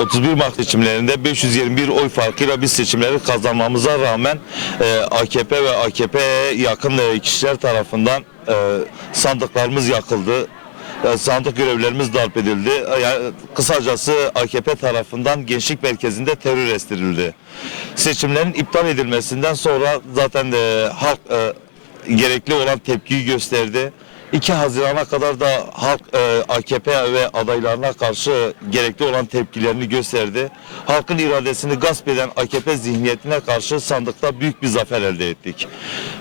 31 Mart seçimlerinde 521 oy farkıyla biz seçimleri kazanmamıza rağmen e, AKP ve AKP'ye yakın e, kişiler tarafından e, sandıklarımız yakıldı. E, sandık görevlerimiz darp edildi. E, Yani kısacası AKP tarafından gençlik merkezinde terör estirildi. Seçimlerin iptal edilmesinden sonra zaten e, halk e, gerekli olan tepkiyi gösterdi. 2 Haziran'a kadar da halk e, AKP ve adaylarına karşı gerekli olan tepkilerini gösterdi. Halkın iradesini gasp eden AKP zihniyetine karşı sandıkta büyük bir zafer elde ettik.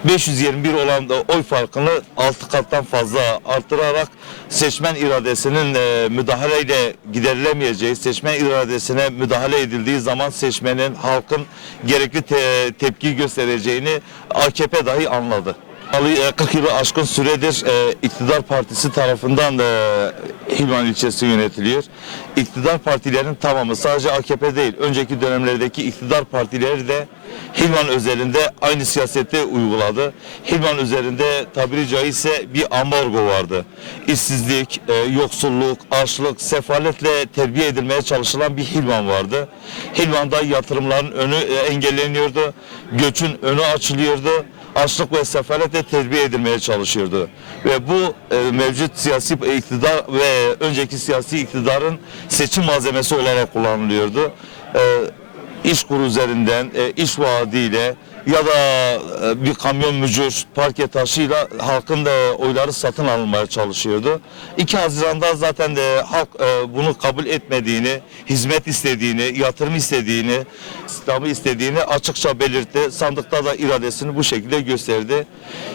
521 olan da oy farkını 6 kattan fazla arttırarak seçmen iradesinin e, müdahaleyle giderilemeyeceği, seçmen iradesine müdahale edildiği zaman seçmenin, halkın gerekli te- tepki göstereceğini AKP dahi anladı. Ali, e, 40 yılı aşkın süredir e, iktidar partisi tarafından e, Hilvan ilçesi yönetiliyor. İktidar partilerin tamamı sadece AKP değil, önceki dönemlerdeki iktidar partileri de Hilvan özelinde aynı siyaseti uyguladı. Hilvan üzerinde tabiri caizse bir ambargo vardı. İşsizlik, e, yoksulluk, açlık, sefaletle terbiye edilmeye çalışılan bir Hilvan vardı. Hilvan'da yatırımların önü e, engelleniyordu, göçün önü açılıyordu açlık ve sefaletle terbiye edilmeye çalışıyordu. Ve bu e, mevcut siyasi iktidar ve önceki siyasi iktidarın seçim malzemesi olarak kullanılıyordu. E, iş kuru üzerinden, e, iş vaadiyle ya da e, bir kamyon mücür parke taşıyla halkın da oyları satın alınmaya çalışıyordu. 2 Haziran'da zaten de halk e, bunu kabul etmediğini, hizmet istediğini, yatırım istediğini, İslam'ı istediğini açıkça belirtti. Sandıkta da iradesini bu şekilde gösterdi.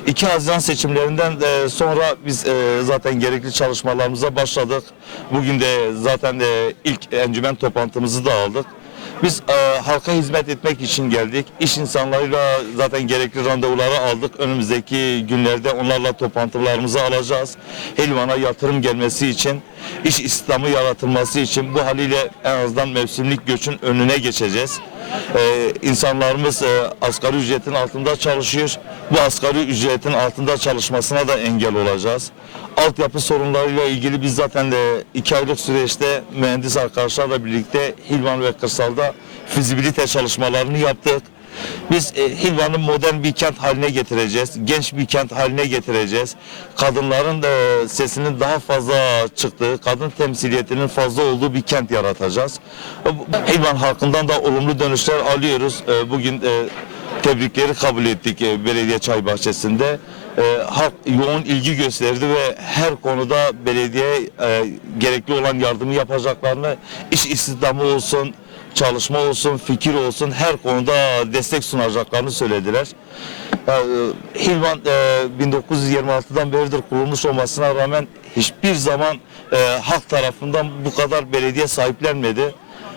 2 Haziran seçimlerinden de sonra biz e, zaten gerekli çalışmalarımıza başladık. Bugün de zaten de ilk encümen toplantımızı da aldık. Biz e, halka hizmet etmek için geldik. İş insanlarıyla zaten gerekli randevuları aldık. Önümüzdeki günlerde onlarla toplantılarımızı alacağız. Helvan'a yatırım gelmesi için, iş istihdamı yaratılması için bu haliyle en azından mevsimlik göçün önüne geçeceğiz. E, insanlarımız e, asgari ücretin altında çalışıyor. Bu asgari ücretin altında çalışmasına da engel olacağız. Altyapı sorunlarıyla ilgili biz zaten de iki aylık süreçte mühendis arkadaşlarla birlikte Hilvan ve Kırsal'da fizibilite çalışmalarını yaptık. Biz e, Hilvan'ı modern bir kent haline getireceğiz. Genç bir kent haline getireceğiz. Kadınların da sesinin daha fazla çıktığı, kadın temsiliyetinin fazla olduğu bir kent yaratacağız. E, Hilvan halkından da olumlu dönüşler alıyoruz. E, Bugün e, tebrikleri kabul ettik e, belediye çay bahçesinde. E, halk yoğun ilgi gösterdi ve her konuda belediye e, gerekli olan yardımı yapacaklarını, iş istihdamı olsun, çalışma olsun, fikir olsun her konuda destek sunacaklarını söylediler. E, Hilvan e, 1926'dan beridir kurulmuş olmasına rağmen hiçbir zaman e, halk tarafından bu kadar belediye sahiplenmedi.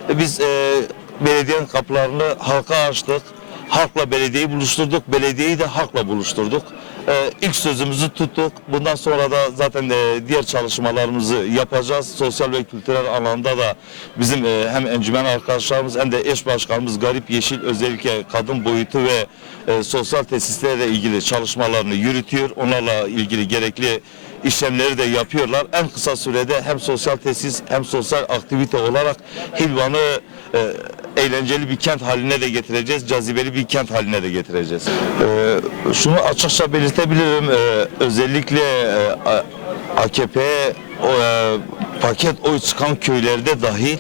E, Biz e, belediyenin kapılarını halka açtık. Halkla belediyeyi buluşturduk. Belediyeyi de halkla buluşturduk. Ee, ilk sözümüzü tuttuk. Bundan sonra da zaten e, diğer çalışmalarımızı yapacağız. Sosyal ve kültürel alanda da bizim e, hem encümen arkadaşlarımız hem de eş başkanımız Garip Yeşil özellikle kadın boyutu ve e, sosyal tesislerle ilgili çalışmalarını yürütüyor. Onlarla ilgili gerekli işlemleri de yapıyorlar. En kısa sürede hem sosyal tesis hem sosyal aktivite olarak Hilvan'ı eğlenceli bir kent haline de getireceğiz, cazibeli bir kent haline de getireceğiz. E, şunu açıkça belirtebilirim, e, özellikle e, A- AKP'ye o, e, paket oy çıkan köylerde dahil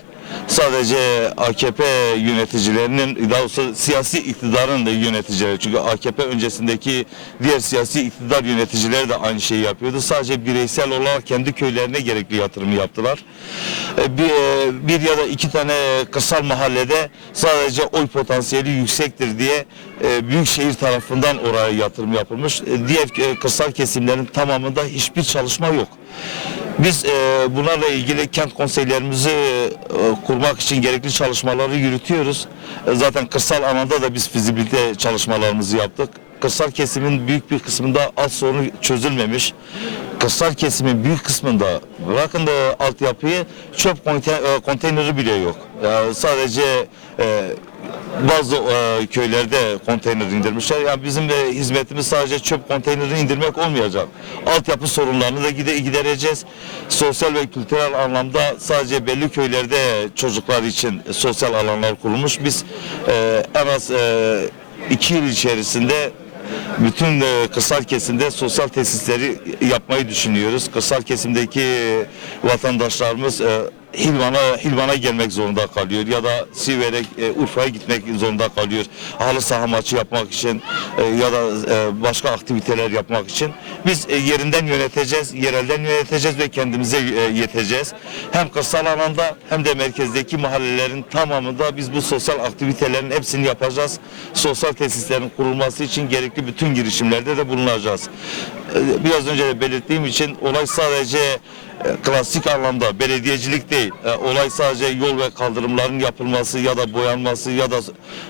sadece AKP yöneticilerinin daha doğrusu siyasi iktidarın da yöneticileri çünkü AKP öncesindeki diğer siyasi iktidar yöneticileri de aynı şeyi yapıyordu. Sadece bireysel olarak kendi köylerine gerekli yatırımı yaptılar. E, Bir, e, bir ya da iki tane kırsal mahallede sadece oy potansiyeli yüksektir diye e, büyükşehir tarafından oraya yatırım yapılmış. Diğer kırsal kesimlerin tamamında hiçbir çalışma yok. Biz e, bunlarla ilgili kent konseylerimizi e, kurmak için gerekli çalışmaları yürütüyoruz. E, zaten kırsal alanda da biz fizibilite çalışmalarımızı yaptık. Kırsal kesimin büyük bir kısmında az sorunu çözülmemiş. kırsal kesimin büyük kısmında bırakın da altyapıyı çöp e, konteyneri bile yok. Yani sadece e, bazı e, köylerde konteyner indirmişler. Yani bizim de hizmetimiz sadece çöp konteyneri indirmek olmayacak. Altyapı sorunlarını da gide- gidereceğiz. Sosyal ve kültürel anlamda sadece belli köylerde çocuklar için sosyal alanlar kurulmuş. Biz e, en az e, iki yıl içerisinde bütün e, kırsal kesimde sosyal tesisleri yapmayı düşünüyoruz. Kırsal kesimdeki vatandaşlarımız e, Hilvan'a Hilvan'a gelmek zorunda kalıyor ya da Siver'e e, Urfa'ya gitmek zorunda kalıyor. Halı saha maçı yapmak için e, ya da e, başka aktiviteler yapmak için biz e, yerinden yöneteceğiz, yerelden yöneteceğiz ve kendimize e, yeteceğiz. Hem kırsal alanda hem de merkezdeki mahallelerin tamamında biz bu sosyal aktivitelerin hepsini yapacağız. Sosyal tesislerin kurulması için gerekli bütün girişimlerde de bulunacağız. E, Biraz önce de belirttiğim için olay sadece klasik anlamda belediyecilik değil. E, olay sadece yol ve kaldırımların yapılması ya da boyanması ya da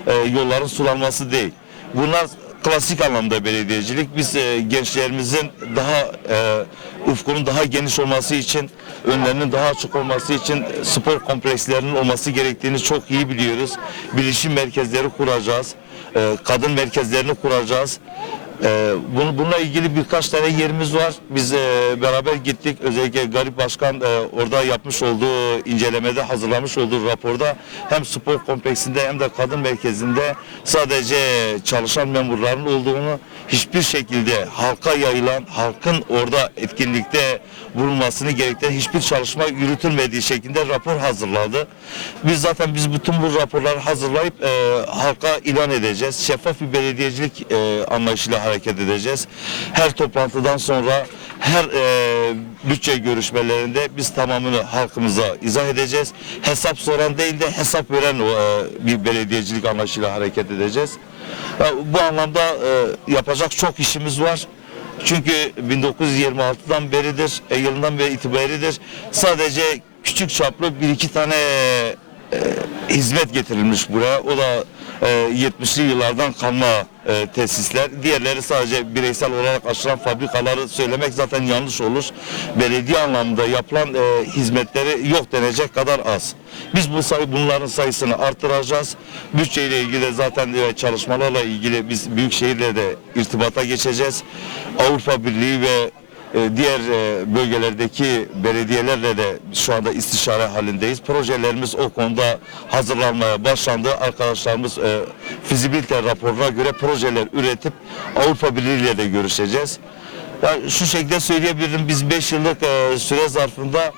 e, yolların sulanması değil. Bunlar klasik anlamda belediyecilik. Biz e, gençlerimizin daha e, ufkunun daha geniş olması için, önlerinin daha açık olması için e, spor komplekslerinin olması gerektiğini çok iyi biliyoruz. Bilişim merkezleri kuracağız. E, kadın merkezlerini kuracağız. Ee, bunu, bununla ilgili birkaç tane yerimiz var. Biz e, beraber gittik. Özellikle Garip Başkan e, orada yapmış olduğu incelemede hazırlamış olduğu raporda hem spor kompleksinde hem de kadın merkezinde sadece çalışan memurların olduğunu hiçbir şekilde halka yayılan, halkın orada etkinlikte bulunmasını gerektiren hiçbir çalışma yürütülmediği şekilde rapor hazırladı. Biz zaten biz bütün bu raporları hazırlayıp e, halka ilan edeceğiz. Şeffaf bir belediyecilik e, anlayışıyla hareket edeceğiz. Her toplantıdan sonra her e, bütçe görüşmelerinde biz tamamını halkımıza izah edeceğiz. Hesap soran değil de hesap veren e, bir belediyecilik anlayışıyla hareket edeceğiz. Ya, bu anlamda e, yapacak çok işimiz var. Çünkü 1926'dan beridir, e, yılından beri itibaridir sadece küçük çaplı bir iki tane e, hizmet getirilmiş buraya. O da e, 70'li yıllardan kalma e, tesisler. Diğerleri sadece bireysel olarak açılan fabrikaları söylemek zaten yanlış olur. Belediye anlamında yapılan e, hizmetleri yok denecek kadar az. Biz bu sayı bunların sayısını artıracağız. Bütçeyle ilgili de zaten e, çalışmalarla ilgili biz büyükşehirle de irtibata geçeceğiz. Avrupa Birliği ve diğer e, bölgelerdeki belediyelerle de şu anda istişare halindeyiz. Projelerimiz o konuda hazırlanmaya başlandı. Arkadaşlarımız e, fizibilite raporuna göre projeler üretip Avrupa Birliği ile de görüşeceğiz. Yani şu şekilde söyleyebilirim biz 5 yıllık e, süre zarfında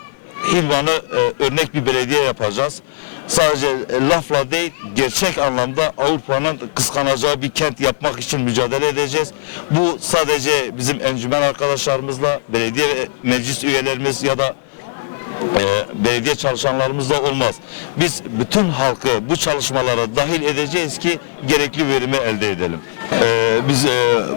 Hilvan'ı e, örnek bir belediye yapacağız. Sadece e, lafla değil, gerçek anlamda Avrupa'nın kıskanacağı bir kent yapmak için mücadele edeceğiz. Bu sadece bizim encümen arkadaşlarımızla, belediye meclis üyelerimiz ya da e, belediye çalışanlarımızla olmaz. Biz bütün halkı bu çalışmalara dahil edeceğiz ki gerekli verimi elde edelim. E, biz e,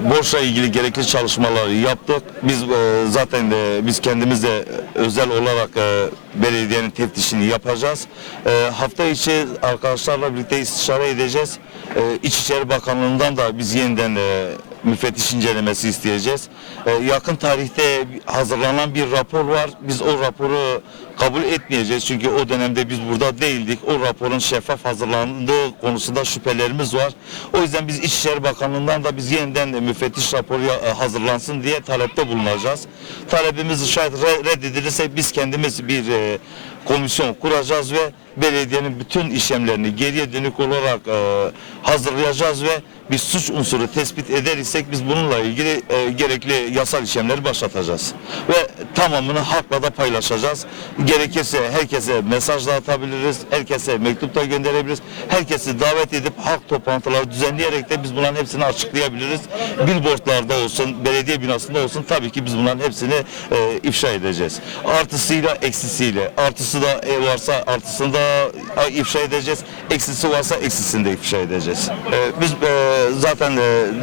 borçla ilgili gerekli çalışmaları yaptık. Biz e, zaten de biz kendimiz de özel olarak e, belediyenin teftişini yapacağız. E, hafta içi arkadaşlarla birlikte istişare edeceğiz. E, İçişleri Bakanlığı'ndan da biz yeniden e, müfettiş incelemesi isteyeceğiz. Ee, yakın tarihte hazırlanan bir rapor var. Biz o raporu kabul etmeyeceğiz. Çünkü o dönemde biz burada değildik. O raporun şeffaf hazırlandığı konusunda şüphelerimiz var. O yüzden biz İçişleri Bakanlığı'ndan da biz yeniden müfettiş raporu e, hazırlansın diye talepte bulunacağız. Talebimiz şayet re- reddedilirse biz kendimiz bir e, komisyon kuracağız ve belediyenin bütün işlemlerini geriye dönük olarak e, hazırlayacağız ve bir suç unsuru tespit eder isek biz bununla ilgili e, gerekli yasal işlemleri başlatacağız. Ve tamamını halkla da paylaşacağız. Gerekirse herkese mesaj da atabiliriz, herkese mektup da gönderebiliriz. Herkesi davet edip halk toplantıları düzenleyerek de biz bunların hepsini açıklayabiliriz. Billboardlarda olsun, belediye binasında olsun tabii ki biz bunların hepsini e, ifşa edeceğiz. Artısıyla eksisiyle, artısı da e, varsa artısını da e, ifşa edeceğiz. Eksisi varsa eksisini de ifşa edeceğiz. E, biz e, zaten e,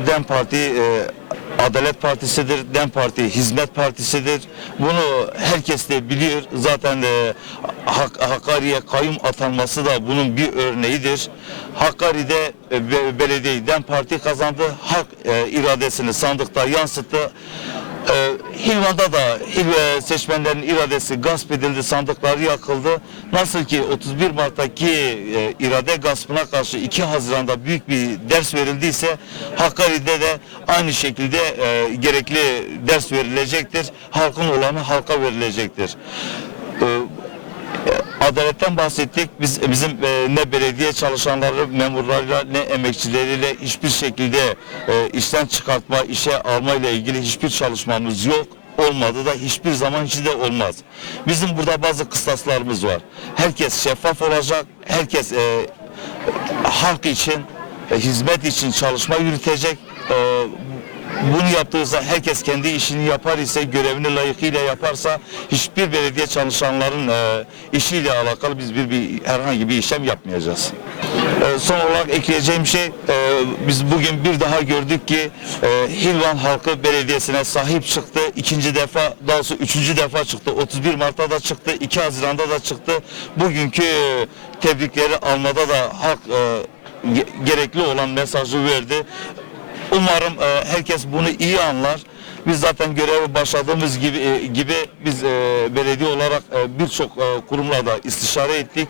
DEM Parti e, Adalet Partisi'dir, DEM Parti Hizmet Partisi'dir. Bunu herkes de biliyor. Zaten e, Hak, Hakkari'ye kayyum atanması da bunun bir örneğidir. Hakkari'de e, be- belediyeyi DEM Parti kazandı. Halk e, iradesini sandıkta yansıttı. E, Hilvan'da da seçmenlerin iradesi gasp edildi, sandıkları yakıldı. Nasıl ki 31 Mart'taki e, irade gaspına karşı 2 Haziran'da büyük bir ders verildiyse Hakkari'de de aynı şekilde e, gerekli ders verilecektir. Halkın olanı halka verilecektir. E, Adaletten bahsettik. Biz bizim e, ne belediye çalışanları, memurlarıyla ne emekçileriyle hiçbir şekilde e, işten çıkartma, işe alma ile ilgili hiçbir çalışmamız yok. Olmadı da hiçbir zaman içinde olmaz. Bizim burada bazı kıstaslarımız var. Herkes şeffaf olacak. Herkes e, halk için, e, hizmet için çalışma yürütecek. E, bunu yaptığınızda herkes kendi işini yapar ise görevini layıkıyla yaparsa hiçbir belediye çalışanların e, işiyle alakalı biz bir, bir herhangi bir işlem yapmayacağız. E, son olarak ekleyeceğim şey e, biz bugün bir daha gördük ki e, Hilvan halkı belediyesine sahip çıktı. İkinci defa daha sonra üçüncü defa çıktı. 31 Mart'ta da çıktı. 2 Haziran'da da çıktı. Bugünkü e, tebrikleri almada da halk e, ge- gerekli olan mesajı verdi. Umarım e, herkes bunu iyi anlar. Biz zaten göreve başladığımız gibi e, gibi biz e, belediye olarak e, birçok e, kurumla da istişare ettik.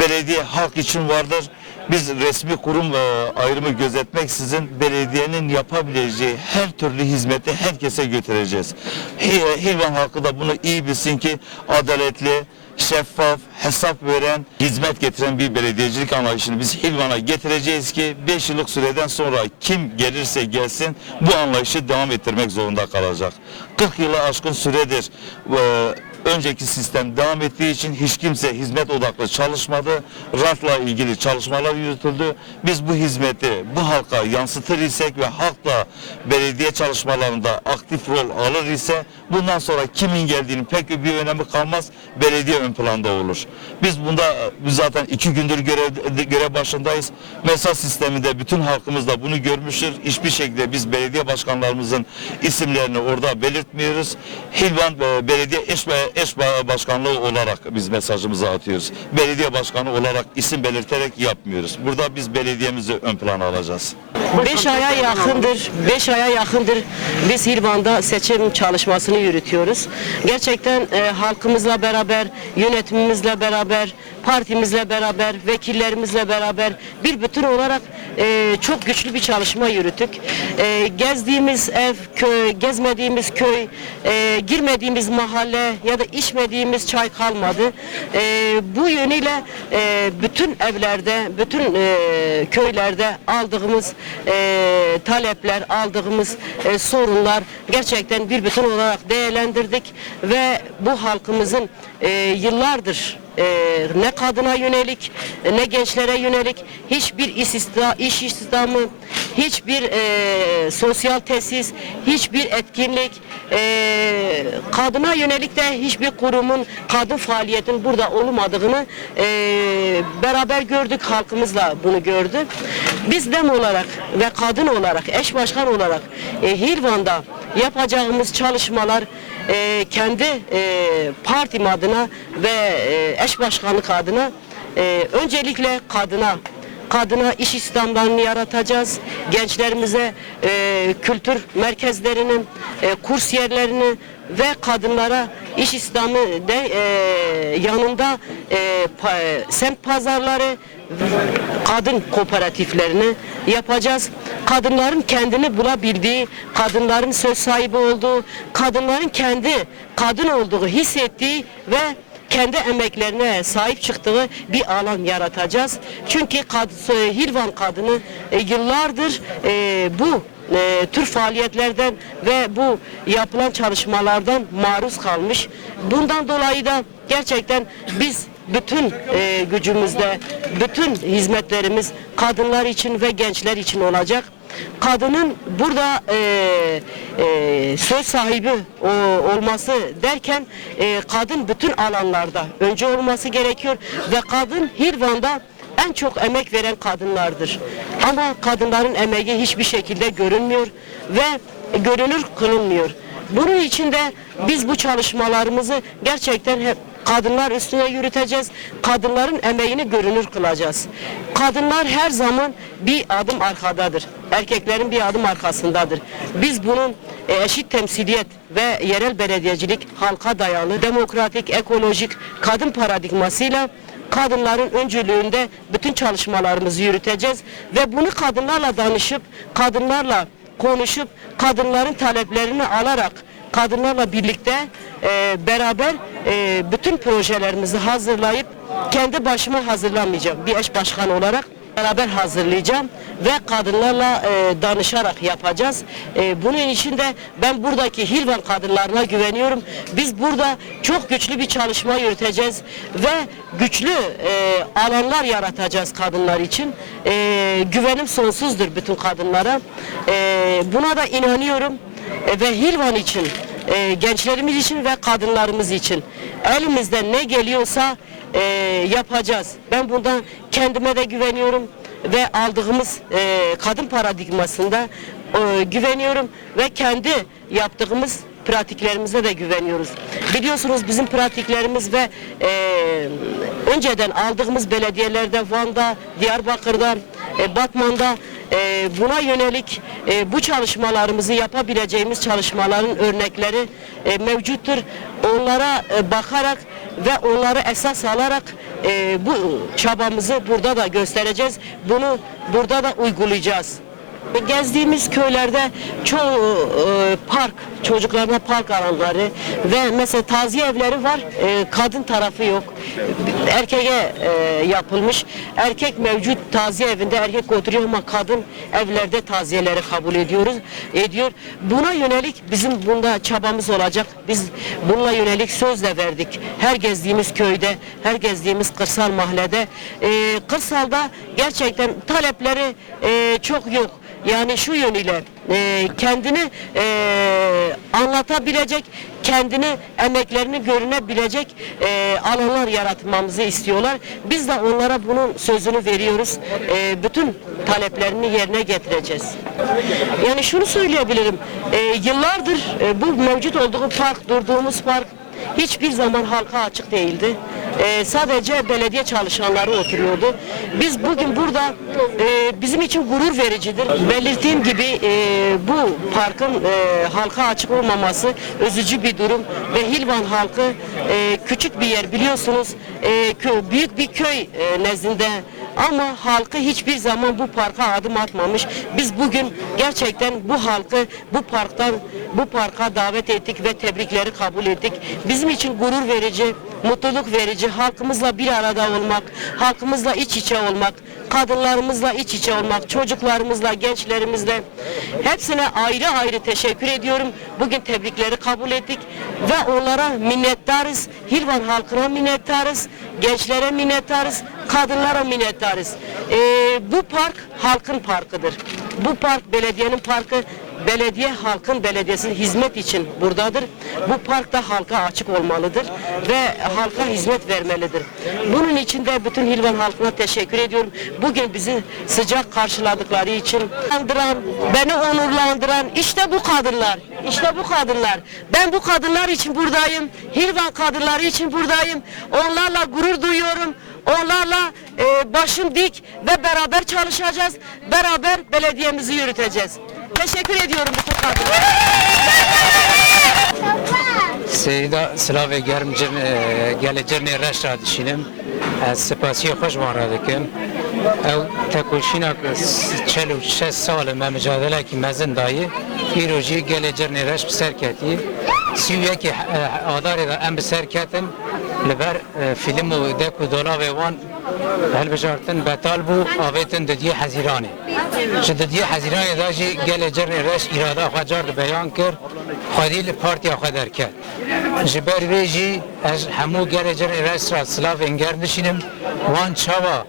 Belediye halk için vardır. Biz resmi kurum e, ayrımı gözetmeksizin belediyenin yapabileceği her türlü hizmeti herkese götüreceğiz. Hi- Hilvan halkı da bunu iyi bilsin ki adaletli, şeffaf, hesap veren, hizmet getiren bir belediyecilik anlayışını biz Hilvan'a getireceğiz ki 5 yıllık süreden sonra kim gelirse gelsin bu anlayışı devam ettirmek zorunda kalacak. 40 yılı aşkın süredir e, önceki sistem devam ettiği için hiç kimse hizmet odaklı çalışmadı. Rantla ilgili çalışmalar yürütüldü. Biz bu hizmeti bu halka yansıtır isek ve halkla belediye çalışmalarında aktif rol alır ise bundan sonra kimin geldiğinin pek bir önemi kalmaz. Belediye ön planda olur. Biz bunda biz zaten iki gündür görev, görev başındayız. Mesaj sisteminde bütün halkımız da bunu görmüştür. Hiçbir şekilde biz belediye başkanlarımızın isimlerini orada belirtmiyoruz. Hilvan e, Belediye Eş, eş Başkanlığı olarak biz mesajımızı atıyoruz. Belediye başkanı olarak isim belirterek yapmıyoruz. Burada biz belediyemizi ön plana alacağız. Beş aya yakındır, beş aya yakındır biz Hilvan'da seçim çalışmasını yürütüyoruz. Gerçekten e, halkımızla beraber, yönetimimizle beraber, partimizle beraber, vekillerimizle beraber bir bütün olarak e, çok güçlü bir çalışma yürüttük. E, gezdiğimiz ev, köy, gezmediğimiz köy, e, girmediğimiz mahalle ya da içmediğimiz çay kalmadı. E, bu yönüyle e, bütün evlerde, bütün e, köylerde aldığımız e, talepler, aldığımız e, sorunlar gerçekten bir bütün olarak değerlendirdik ve bu halkımızın e, yıllardır e, ne kadına yönelik ne gençlere yönelik hiçbir iş, istihdam, iş istihdamı, hiçbir e, sosyal tesis, hiçbir etkinlik, e, kadına yönelik de hiçbir kurumun kadın faaliyetin burada olmadığını e, beraber gördük halkımızla bunu gördü. Biz dem olarak ve kadın olarak, eş başkan olarak e, Hilvan'da yapacağımız çalışmalar e, kendi e, partim adına ve e, eş başkanlık adına e, öncelikle kadına kadına iş istihdamlarını yaratacağız. Gençlerimize e, kültür merkezlerinin, e, kurs yerlerini ve kadınlara iş istihdamı de e, yanında e, pa, semt pazarları kadın kooperatiflerini yapacağız. Kadınların kendini bulabildiği, kadınların söz sahibi olduğu, kadınların kendi kadın olduğu hissettiği ve kendi emeklerine sahip çıktığı bir alan yaratacağız. Çünkü kad, Hilvan kadını e, yıllardır e, bu e, tür faaliyetlerden ve bu yapılan çalışmalardan maruz kalmış. Bundan dolayı da gerçekten biz bütün e, gücümüzde, bütün hizmetlerimiz kadınlar için ve gençler için olacak. Kadının burada e, e, söz sahibi o, olması derken e, kadın bütün alanlarda önce olması gerekiyor ve kadın Hirvan'da en çok emek veren kadınlardır. Ama kadınların emeği hiçbir şekilde görünmüyor ve görünür kılınmıyor. Bunun için de biz bu çalışmalarımızı gerçekten hep kadınlar üstüne yürüteceğiz. Kadınların emeğini görünür kılacağız. Kadınlar her zaman bir adım arkadadır. Erkeklerin bir adım arkasındadır. Biz bunun e, eşit temsiliyet ve yerel belediyecilik halka dayalı, demokratik, ekolojik kadın paradigmasıyla kadınların öncülüğünde bütün çalışmalarımızı yürüteceğiz ve bunu kadınlarla danışıp, kadınlarla konuşup, kadınların taleplerini alarak, kadınlarla birlikte e, beraber e, bütün projelerimizi hazırlayıp kendi başıma hazırlamayacağım bir eş başkan olarak beraber hazırlayacağım ve kadınlarla e, danışarak yapacağız. E, bunun için de ben buradaki Hilvan kadınlarına güveniyorum. Biz burada çok güçlü bir çalışma yürüteceğiz ve güçlü e, alanlar yaratacağız kadınlar için. E, güvenim sonsuzdur bütün kadınlara. E, buna da inanıyorum ve Hilvan için e, gençlerimiz için ve kadınlarımız için elimizden ne geliyorsa e, yapacağız. Ben bundan kendime de güveniyorum ve aldığımız e, kadın paradigmasında e, güveniyorum ve kendi yaptığımız pratiklerimize de güveniyoruz. Biliyorsunuz bizim pratiklerimiz ve e, önceden aldığımız belediyelerde Van'da, Diyarbakır'da, e, Batman'da e, buna yönelik e, bu çalışmalarımızı yapabileceğimiz çalışmaların örnekleri mevcuttur. Onlara bakarak ve onları esas alarak bu çabamızı burada da göstereceğiz. Bunu burada da uygulayacağız. Gezdiğimiz köylerde çoğu e, park, çocuklarına park alanları ve mesela taziye evleri var, e, kadın tarafı yok. Erkeğe e, yapılmış, erkek mevcut taziye evinde erkek oturuyor ama kadın evlerde taziyeleri kabul ediyoruz, ediyor. Buna yönelik bizim bunda çabamız olacak. Biz bununla yönelik söz de verdik. Her gezdiğimiz köyde, her gezdiğimiz kırsal mahallede, e, kırsalda gerçekten talepleri e, çok yok. Yani şu yönüyle e, kendini e, anlatabilecek, kendini emeklerini görünebilecek e, alanlar yaratmamızı istiyorlar. Biz de onlara bunun sözünü veriyoruz. E, bütün taleplerini yerine getireceğiz. Yani şunu söyleyebilirim. E, yıllardır e, bu mevcut olduğu park, durduğumuz park hiçbir zaman halka açık değildi. Ee, sadece belediye çalışanları oturuyordu. Biz bugün burada e, bizim için gurur vericidir. Belirttiğim gibi e, bu parkın e, halka açık olmaması üzücü bir durum ve Hilvan halkı e, küçük bir yer biliyorsunuz e, kö- büyük bir köy e, nezdinde ama halkı hiçbir zaman bu parka adım atmamış. Biz bugün gerçekten bu halkı bu parktan bu parka davet ettik ve tebrikleri kabul ettik. Bizim için gurur verici, mutluluk verici, halkımızla bir arada olmak, halkımızla iç içe olmak, kadınlarımızla iç içe olmak, çocuklarımızla, gençlerimizle hepsine ayrı ayrı teşekkür ediyorum. Bugün tebrikleri kabul ettik ve onlara minnettarız. Hilvan halkına minnettarız, gençlere minnettarız, kadınlara minnettarız. Ee, bu park halkın parkıdır. Bu park belediyenin parkı. Belediye halkın belediyesinin hizmet için buradadır. Bu park da halka açık olmalıdır ve halka hizmet vermelidir. Bunun için de bütün Hilvan halkına teşekkür ediyorum. Bugün bizi sıcak karşıladıkları için onurlandıran, beni onurlandıran işte bu kadınlar. İşte bu kadınlar. Ben bu kadınlar için buradayım. Hilvan kadınları için buradayım. Onlarla gurur duyuyorum. Onlarla e, başım dik ve beraber çalışacağız. Beraber belediyemizi yürüteceğiz. Teşekkür ediyorum bu tokadı. Seyda sıra ve germcin e, geleceğine reşa dişinim. E, Sipasiye hoş mara dikim. Ev tekuşina çel u şes salı me mücadele ki mezin dayı. İroji geleceğine reş serketi. Sivye ki e, adarı da em serketin. Liber film u deku dola ve van فیلم و دک و دولاو وان هل بجارتن بطال بو آویتن ددی حزیرانی چه ددی حزیرانی دا جی گل جرنی رش ایرادا خواجار بیان کرد خودی پارتی خود در کرد جبر ویجی از همو گل جرنی رش را سلاف انگر نشینم وان چاوا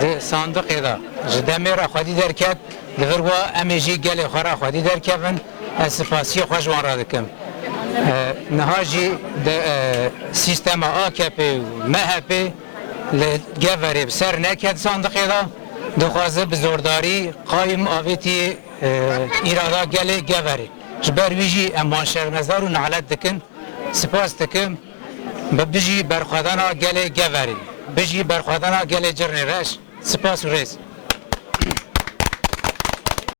ده صندوق دا جدمی را خودی در کرد لور و امیجی گل خورا خودی در کردن از سپاسی خوش وان را دکم نهاجی د سیستم AKP و MHP لگوری بسر نکد صندوق دا دخوازه بزرداری قایم آویتی ایرادا گل گوری جبر ویجی امان شرمزار و نعلت دکن سپاس دکم بجی برخوادانا گله گوری بجی برخوادانا گله جرنی رش سپاس و ریز